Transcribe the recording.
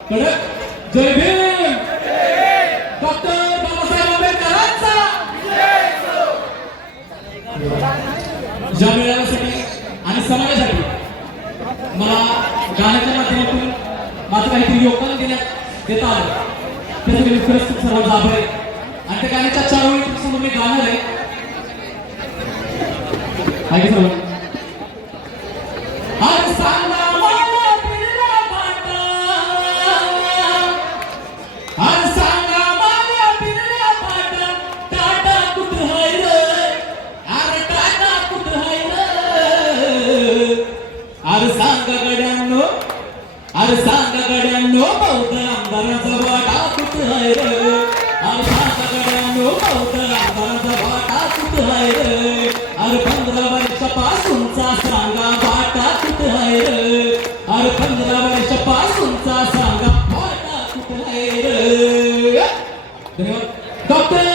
कडक. जय भीम. डॉक्टर बाबासाहेब आंबेडकरांचा. ज्या मेळाव्यासाठी आणि समाजासाठी मला गाण्याच्या माध्यमातून माझं काहीतरी योगदान देण्यात देता आलं त्यासाठी मी खरंच खूप सर्वांचा आभार आहे. आणि त्या गाण्याच्या चार वेळी तुमच्यासमोर मी गाणार आहे. ऐका सर्व? आज सांगा. सांगा गड्यांनो अरे सांगा गड्यांनो बौद्ध आमदाराचा वाटा कुठ आहे रे? अरे सांगा गड्यांनो बौद्ध आमदाराचा वाटा कुठ आहे रे? अरे पंधरा वर्षापासूनचा सांगा वाटा कुठ आहे रे? अरे पंधरा वर्षापासूनचा सांगा वाटा कुठ आहे रे? डॉक्टर